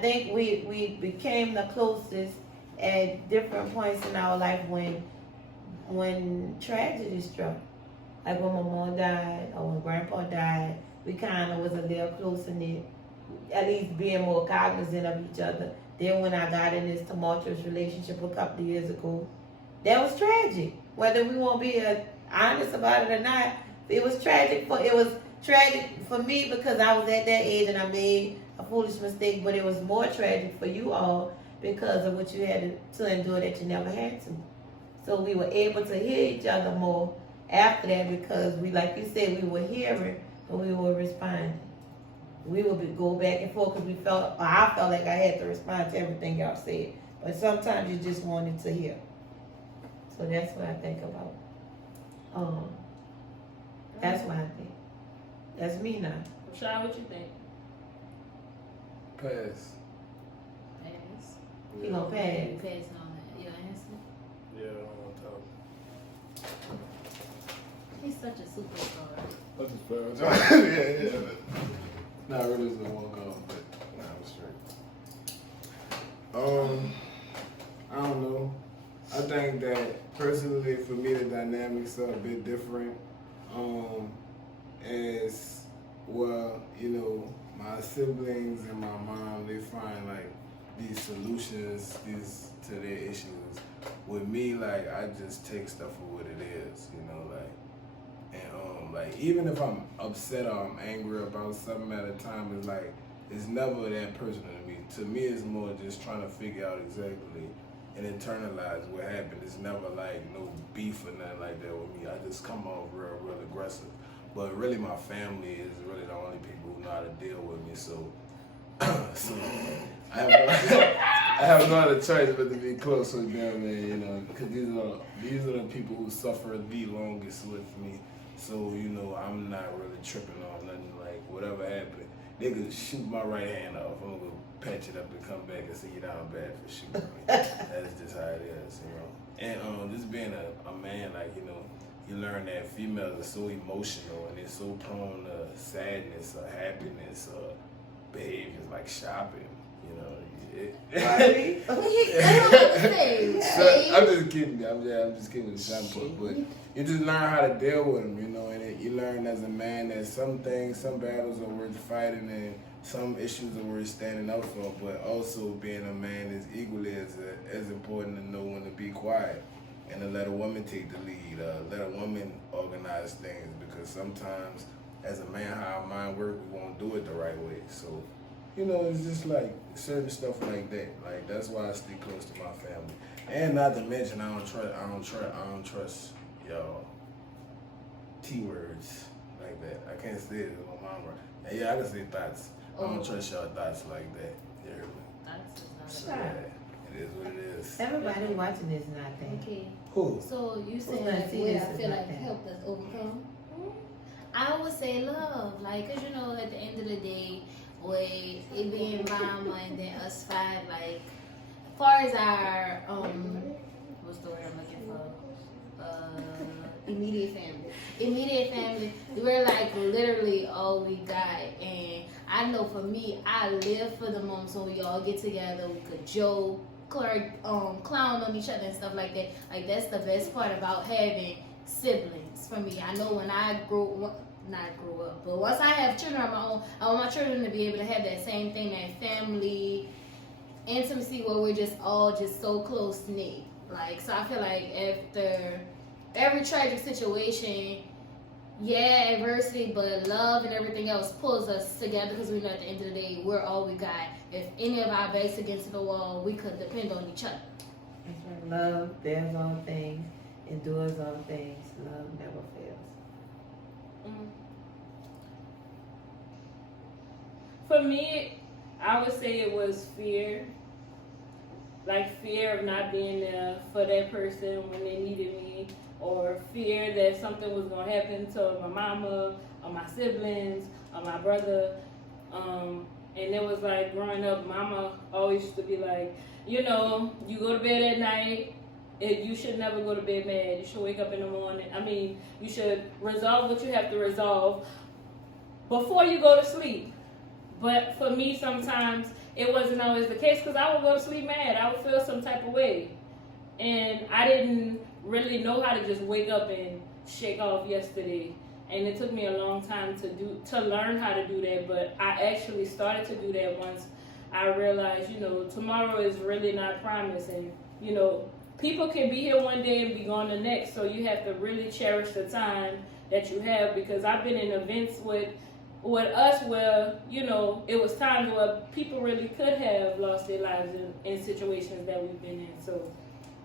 think we became the closest at different points in our life when tragedy struck. Like when my mom died or when grandpa died, we kind of was a little closer knit, at least being more cognizant of each other. Then when I got in this tumultuous relationship a couple of years ago, that was tragic. Whether we won't be honest about it or not, it was tragic for me because I was at that age and I made a foolish mistake. But it was more tragic for you all because of what you had to endure that you never had to. So we were able to hear each other more after that because we, like you said, we were hearing, but we were responding. We would go back and forth because I felt like I had to respond to everything y'all said. But sometimes you just wanted to hear. So that's what I think about. That's what I think. That's me now. Rashad, what you think? Pass. Pass. He gonna pass. You passing on that. Your answer? Yeah, I don't want to talk. He's such a superstar. That's just fair. Yeah. Not really as a one-on, but nah, I'm straight. I don't know. I think that personally, for me, the dynamics are a bit different. As well, my siblings and my mom, they find like these solutions to their issues. With me, like I just take stuff for what it is, like even if I'm upset or I'm angry about something at a time, it's never that personal to me. To me, it's more just trying to figure out exactly and internalize what happened. It's never like no beef or nothing like that with me. I just come off real aggressive. But really, my family is really the only people who know how to deal with me. So I have no other choice but to be close with them, man. Because these are the people who suffer the longest with me. So I'm not really tripping on nothing. Like whatever happened, they could shoot my right hand off. I'm gonna patch it up and come back and see you down bad for shooting me. That's just how it is, And just being a man, like you learn that females are so emotional and they're so prone to sadness or happiness or behaviors like shopping. Really? So, I'm just kidding. I'm just kidding with the shot, but you just learn how to deal with them, and you learn as a man that some battles are worth fighting and some issues are worth standing up for, but also being a man is equally as important to know when to be quiet and to let a woman take the lead, let a woman organize things, because sometimes as a man, how our mind works, we won't do it the right way. So, it's just like certain stuff like that. Like that's why I stay close to my family, and not to mention I don't trust y'all T words like that. I can't say it with my mom. And yeah, I can say thoughts. I don't trust y'all thoughts like that. You hear me? Thoughts is Sure. not Yeah, it is what it is. Everybody watching this now, I think. okay. Who? So you said gonna like see what this I is feel not like that. helped us overcome. I would say love, like, cause at the end of the day, with it being mama and then us five, like, as far as our what's the word I'm looking for? Immediate family, we're like literally all we got. And I know for me, I live for the moments when we all get together, we could joke, clown on each other and stuff like that. Like that's the best part about having siblings for me. I know when I not grow up, but once I have children of my own, I want my children to be able to have that same thing, that family intimacy where we're just all just so close knit. Like, so I feel like after every tragic situation, yeah, adversity, but love and everything else pulls us together, because we know at the end of the day, we're all we got. If any of our backs against the wall, we could depend on each other. Love bears all things, endures all things. Love never fails. For me, I would say it was fear. Like fear of not being there for that person when they needed me, or fear that something was going to happen to my mama or my siblings or my brother. And it was like growing up, mama always used to be like, you go to bed at night, you should never go to bed mad. You should wake up in the morning. You should resolve what you have to resolve before you go to sleep. But for me, sometimes it wasn't always the case because I would go to sleep mad. I would feel some type of way. And I didn't really know how to just wake up and shake off yesterday. And it took me a long time to learn how to do that. But I actually started to do that once I realized, tomorrow is really not promised. And, people can be here one day and be gone the next. So you have to really cherish the time that you have, because I've been in events with us where, it was times where people really could have lost their lives in situations that we've been in. So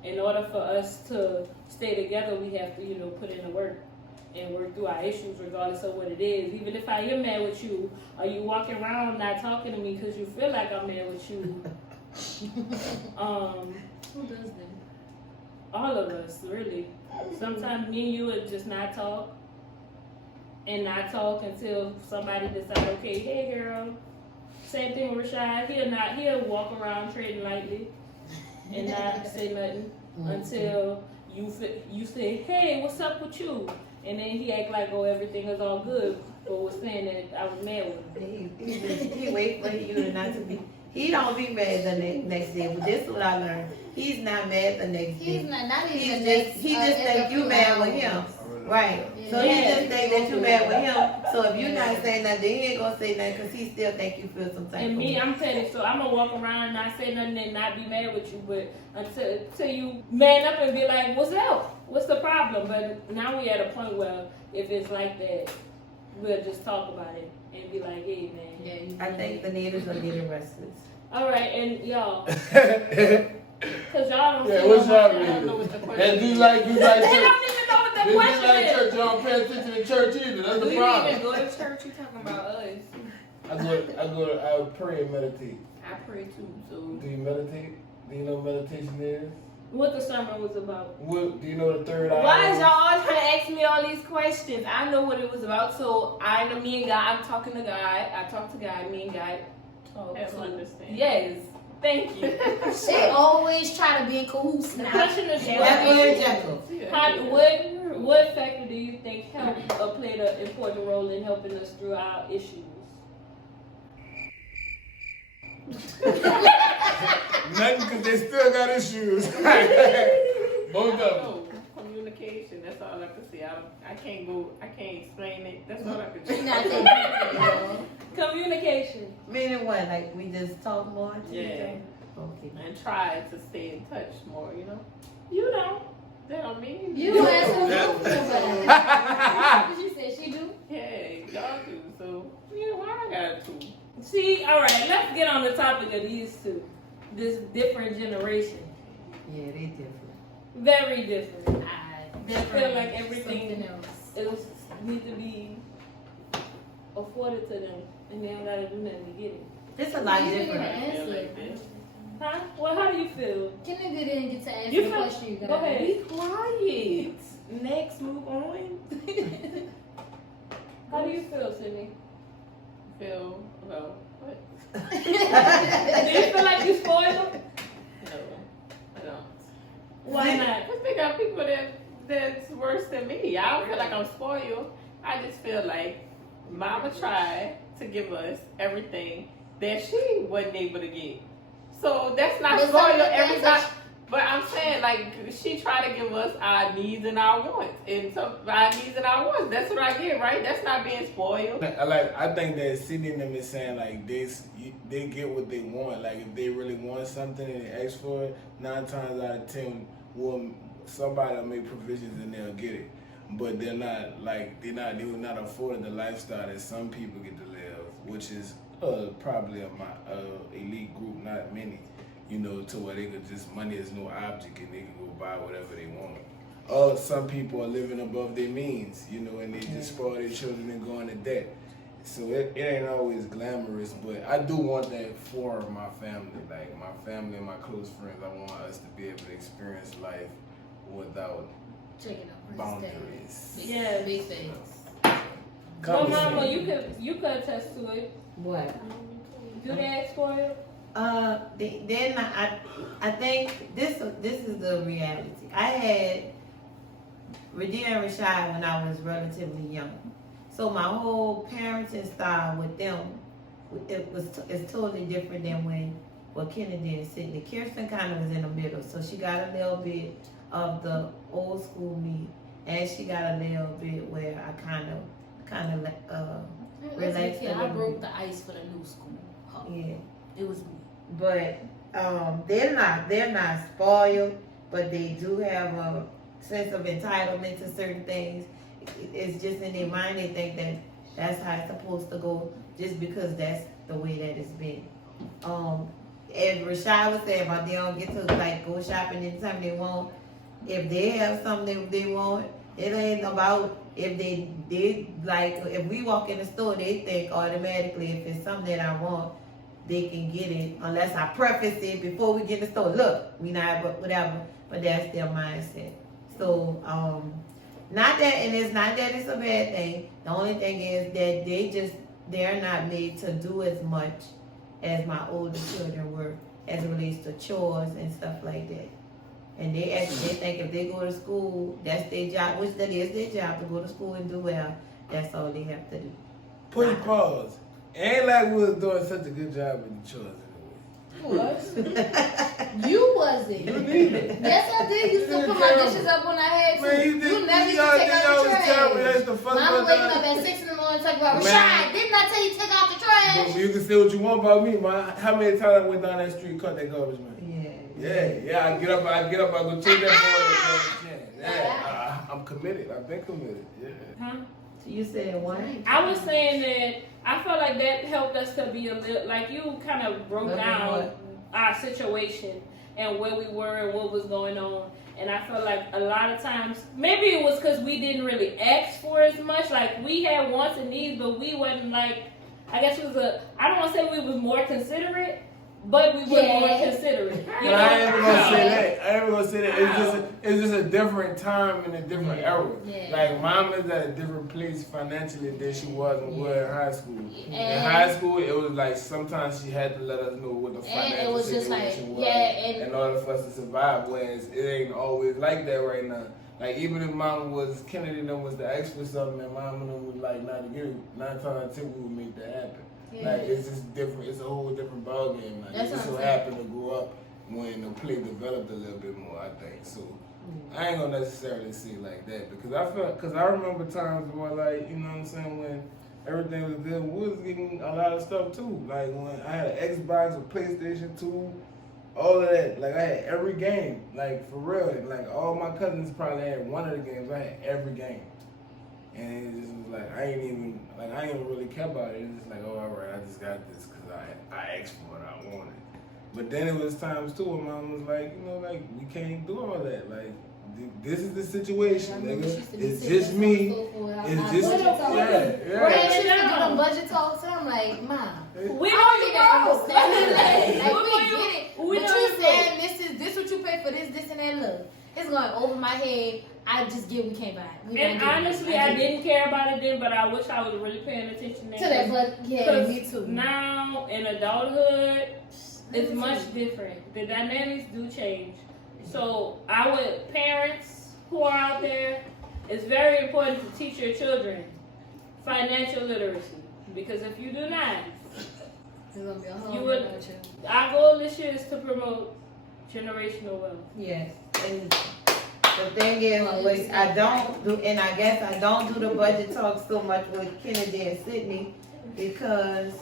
in order for us to stay together, we have to, put in the work and work through our issues regardless of what it is. Even if I am mad with you, or you walking around not talking to me because you feel like I'm mad with you. Who does that? All of us, really. Sometimes me and you would just not talk until somebody decide, okay, hey girl. Same thing with Rashad. He'll walk around trading lightly and not say nothing until you say, hey, what's up with you? And then he act like, oh, everything is all good, but was saying that I was mad with him. He wait for you to not to be. He don't be mad the next day. But this is what I learned. He's not mad the next day. He's not even He the just next, he just think you mad with him. Right. So he just think that you mad with him. So if you not saying nothing, he ain't gonna say nothing because he still think you feel some type And of me, way. I'm telling you, so I'm gonna walk around and not say nothing and not be mad with you, but until you man up and be like, what's up? What's the problem? But now we at a point where if it's like that, we'll just talk about it and be like, hey man. I think the natives are getting restless. All right, and y'all, cause y'all don't. Yeah, see what's no up more- with they don't you? know what the question And is. do you like They church? don't even know what the Do you question like is. church? You don't pay attention to church either. That's the We problem. didn't even go to church. You talking about us? I pray and meditate. I pray too. So Do you meditate? Do you know what meditation is? what the sermon was about? What do you know the third eye? Why is y'all all trying to ask me all these questions? I know what it was about. So I know me and God. I'm talking to God. I talk to God. Me and God talk. Have So, understanding. yes. Thank you. They always try to be in cahoots The now. question is, That's very gentle. what factor do you think helped or played an important role in helping us through our issues? Nothing, because they still got issues. Both of them. Oh, communication. That's all I can say. I can't explain it. That's all I can say. Not that Communication. Meaning what? Like we just talk more to each Yeah. other? Okay. And try to stay in touch more, You don't. That don't mean You don't answer the question, but she said she do. Yeah, y'all do. So, why I got to? See, all right. Let's get on the topic of these two. This different generation. Yeah, they different. Very different. I They feel like everything something else. it needs to be afforded to them, and they don't gotta do nothing to get it. It's a lot You didn't different. answer. like this. Huh? Well, how do you feel? Can nigga didn't get to answer You the feel- question you got. Go ahead. Be quiet. Next, move on. How do you feel, Sydney? Feel well. What? Do you feel like you spoiled them? No, I don't. Why not? Cause they got people that's worse than me. I don't feel like I'm spoiled. I just feel like Mama tried to give us everything that she wasn't able to get. So that's not But some spoiled of the every things time. that But I'm saying, like, she tried to give us our needs and our wants. And so, our needs and our wants, that's what I get, right? That's not being spoiled. I think that Sydney and them is saying like they get what they want. Like if they really want something and they ask for it, 9 times out of 10, somebody will make provisions and they'll get it. But they will not afford the lifestyle that some people get to live, which is probably a elite group, not many. To where they could just, money is no object and they can go buy whatever they want. Some people are living above their means, and they just spoil their children and go into debt. So it ain't always glamorous, but I do want that for my family. Like my family and my close friends, I want us to be able to experience life without Check it out. boundaries. Yeah. Big things. Well, Mama, you could attest to it. What? Do they act spoiled? Then I think this is the reality. I had Radia and Rashad when I was relatively young, so my whole parenting style with them it's totally different than what Kennedy and Sydney. Kirsten kind of was in the middle, so she got a little bit of the old school me, and she got a little bit where I kind of relaxed a I little broke bit. the ice for the new school. Huh. Yeah, It was me. but they're not spoiled, but they do have a sense of entitlement to certain things. It's just in their mind they think that that's how it's supposed to go, just because that's the way that it's been. And Rashad was saying about they don't get to like go shopping anytime they want. If they have something they want, it ain't about if they did, like if we walk in the store, they think automatically if it's something that I want, they can get it unless I preface it before we get in the store. Look, we not whatever, but that's their mindset. So not that, and it's not that it's a bad thing. The only thing is that they're not made to do as much as my older children were as it relates to chores and stuff like that. And they think if they go to school, that's their job, which that is their job, to go to school and do well. That's all they have to do. Push pause. Ain't like we was doing such a good job with the chores You wasn't. anyway. You neither. Yes, I did. You still You put my terrible. dishes up when I had to. Man, you never used to y'all take think out y'all the was terrible. trash. That's the fuck Mama up. waking up at 6 in the morning talking about, Man. Rashad, didn't I tell you to take out the trash? But you can say what you want about me, man. How many times I went down that street and cut that garbage, man? Yeah. I get up, I go take that boy. Yeah, I'm committed. I've been committed. Yeah. Huh? You said what? I was saying that I felt like that helped us to be a little, like you kind of broke Little bit down more. our situation and where we were and what was going on. And I felt like a lot of times, maybe it was because we didn't really ask for as much. Like we had wants and needs, but we wasn't like, I guess it was I don't want to say we was more considerate, but we were more considerate. You But I ain't even gonna say know? that. I ain't even gonna say that. It's just a different time and a different era. Yeah. Like mom is at a different place financially than she was when we were in high school. In And- high school, it was like sometimes she had to let us know what the And financial it was just situation like, was and in order for us to survive. Whereas it ain't always like that right now. Like even if mom was Kennedy and them was to ask for something and mom and them was like not to get it, 9 times out of 10 we would make that happen. Like it's just different. It's a whole different ball game. Like That's it just what so I'm saying. happened to grow up when the play developed a little bit more. I think so. I ain't gonna necessarily say it like that because I remember times where like you know what I'm saying when everything was good, we was getting a lot of stuff too. Like when I had an Xbox, a PlayStation 2, all of that. Like I had every game. Like for real. Like all my cousins probably had one of the games. I had every game. And it just was like, I ain't even really care about it. It's just like, oh, all right, I just got this because I asked for it, I wanted it. But then it was times too where mom was like, you know, like, we can't do all that. Like, this is the situation, nigga. It's just me. It's just, yeah. Right, she used to do them budget talks, and I'm like, Mom, We I know don't you even know. understand. Like we We know get it. you- we But know you you saying this what you pay for this, and that. Look, it's going over my head. I just get we can't buy it. We And don't get it. honestly, I didn't care about it then, but I wish I was really paying attention To that, but yeah, 'Cause me too. Now in adulthood, it's much different. The dynamics do change. So our parents who are out there, it's very important to teach your children financial literacy. Because if you do not, It's gonna be a whole You would- bunch of- our goal this year is to promote generational wealth. Yes. And the thing is, I don't do, and I guess I don't do the budget talk so much with Kennedy and Sydney because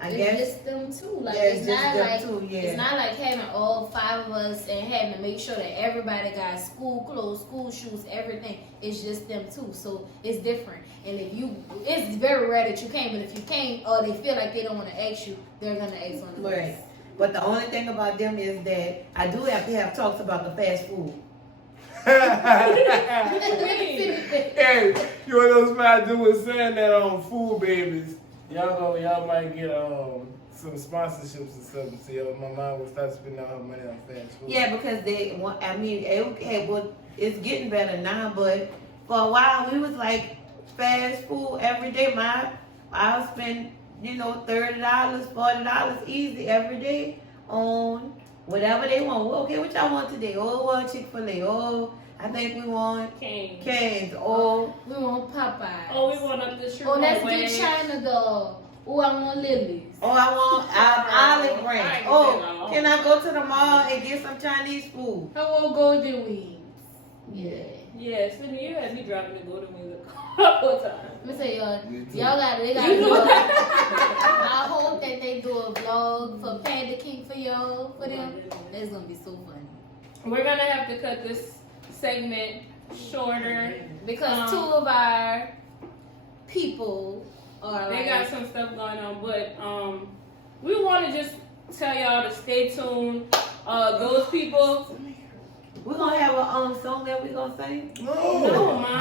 I It's guess just them too. Like yeah, it's just not them like too, yeah. it's not like having all 5 of us and having to make sure that everybody got school clothes, school shoes, everything. It's just them too. So it's different. And it's very rare that you can't. But if you can't, or they feel like they don't want to ask you, they're gonna ask one of us. Right. But the only thing about them is that I do have to have talks about the fast food. Hey, you know what those do was saying that on Food Babies. Y'all might get some sponsorships or something. So my mom will start spending all her money on fast food. Yeah, because they want. I mean, okay, well, it's getting better now, but for a while we was like fast food every day. I'll spend $30, $40 easy every day on whatever they want. Well, okay, what y'all want today? Oh, well, Chick-fil-A. Oh, I think we want Canes. Oh, We want Popeye. Oh, we want up the street. Oh, let's get China doll. Ooh, I want lilies. Oh, I want olive I branch. ain't Oh, getting all. can I go to the mall and get some Chinese food? I want golden wings. Yeah. Yeah, Sydney, you had me driving to go to me a couple times. Let me tell y'all, Me too. they gotta do it. I hope that they do a vlog for Panda King for y'all, for them. That's gonna be so funny. We're gonna have to cut this segment shorter. Because two of our people are They like, got some stuff going on, but we want to just tell y'all to stay tuned. Those people, We're gonna have a song that we're gonna sing. no, No. man,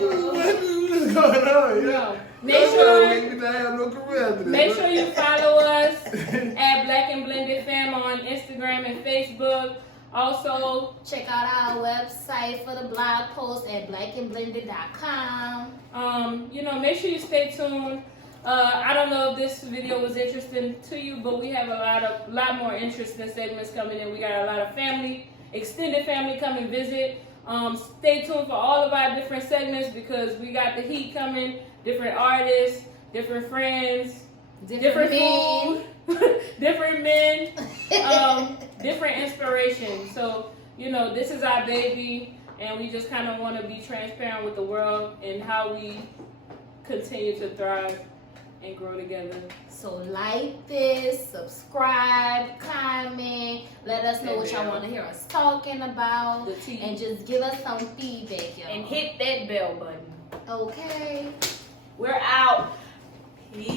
What is going on? no, Yeah. no. Make me not have no career after this. Make sure you follow us at Black and Blended Fam on Instagram and Facebook. Also, check out our website for the blog post at blackandblended.com. make sure you stay tuned. I don't know if this video was interesting to you, but we have a lot more interesting segments coming in. We got a lot of extended family come and visit. Stay tuned for all of our different segments because we got the heat coming, different artists, different friends, different men. food, different men, different inspiration. So, this is our baby, and we just kind of want to be transparent with the world and how we continue to thrive and grow together. So like this, subscribe, comment, let us know what y'all want to hear us talking about, The tea. and just give us some feedback, y'all. And hit that bell button. Okay. We're out. Peace.